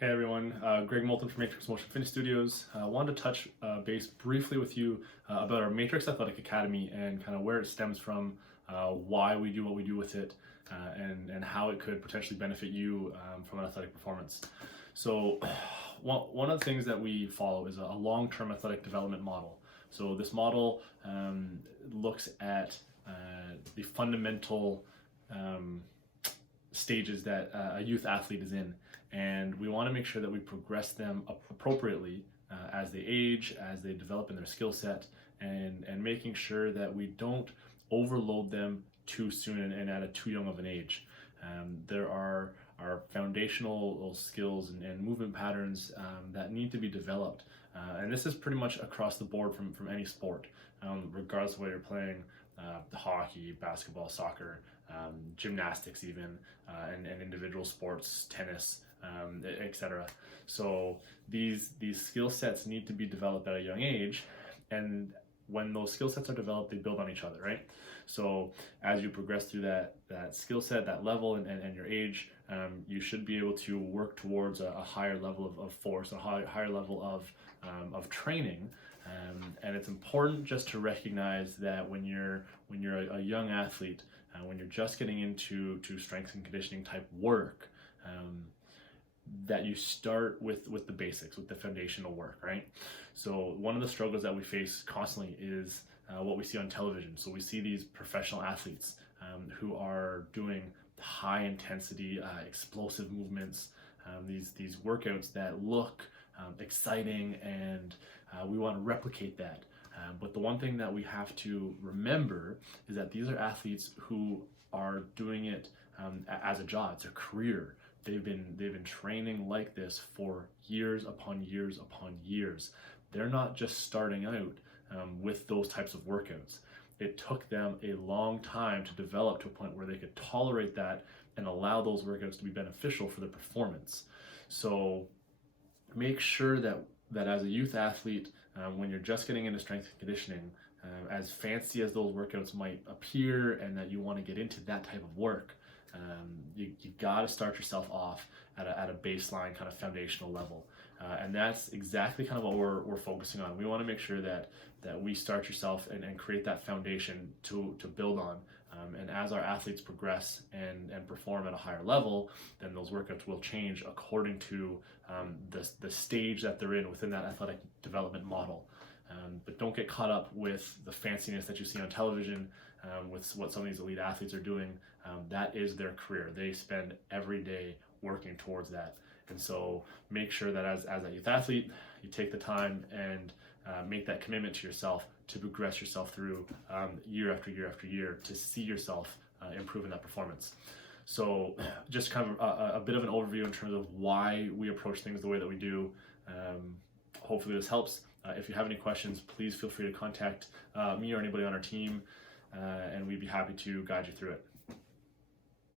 Hey everyone, Greg Moulton from Matrix Motion Fitness Studios. I wanted to touch base briefly with you about our Matrix Athletic Academy and kind of where it stems from, why we do what we do with it, and how it could potentially benefit you from an athletic performance. So one of the things that we follow is a long-term athletic development model. So this model looks at the fundamental stages that a youth athlete is in, and we want to make sure that we progress them appropriately as they age, as they develop in their skill set, and making sure that we don't overload them too soon and at a too young of an age. There are foundational skills and movement patterns that need to be developed, and this is pretty much across the board from any sport, regardless of whether you're playing hockey, basketball, soccer, gymnastics even, and individual sports, tennis, etc. So these skill sets need to be developed at a young age, and when those skill sets are developed, they build on each other, right? So as you progress through that skill set, that level, and your age, you should be able to work towards a higher level of force, a higher level of training. And it's important just to recognize that when you're a young athlete, when you're just getting into strength and conditioning type work, that you start with the basics, with the foundational work, right? So one of the struggles that we face constantly is what we see on television. So we see these professional athletes who are doing high intensity, explosive movements, these workouts that look exciting, and we want to replicate that. But the one thing that we have to remember is that these are athletes who are doing it as a job. It's a career. They've been training like this for years upon years upon years. They're not just starting out with those types of workouts. It took them a long time to develop to a point where they could tolerate that and allow those workouts to be beneficial for their performance. So make sure that as a youth athlete, when you're just getting into strength and conditioning, as fancy as those workouts might appear, and that you want to get into that type of work, you got to start yourself off at a baseline kind of foundational level, and that's exactly kind of what we're focusing on. We want to make sure that we start yourself and create that foundation to build on, and as our athletes progress and perform at a higher level, then those workouts will change according to the stage that they're in within that athletic development model. But don't get caught up with the fanciness that you see on television, with what some of these elite athletes are doing. That is their career. They spend every day working towards that. And so make sure that as a youth athlete, you take the time and make that commitment to yourself to progress yourself through year after year after year to see yourself improving that performance. So just kind of a bit of an overview in terms of why we approach things the way that we do. Hopefully this helps. If you have any questions, please feel free to contact me or anybody on our team, and we'd be happy to guide you through it.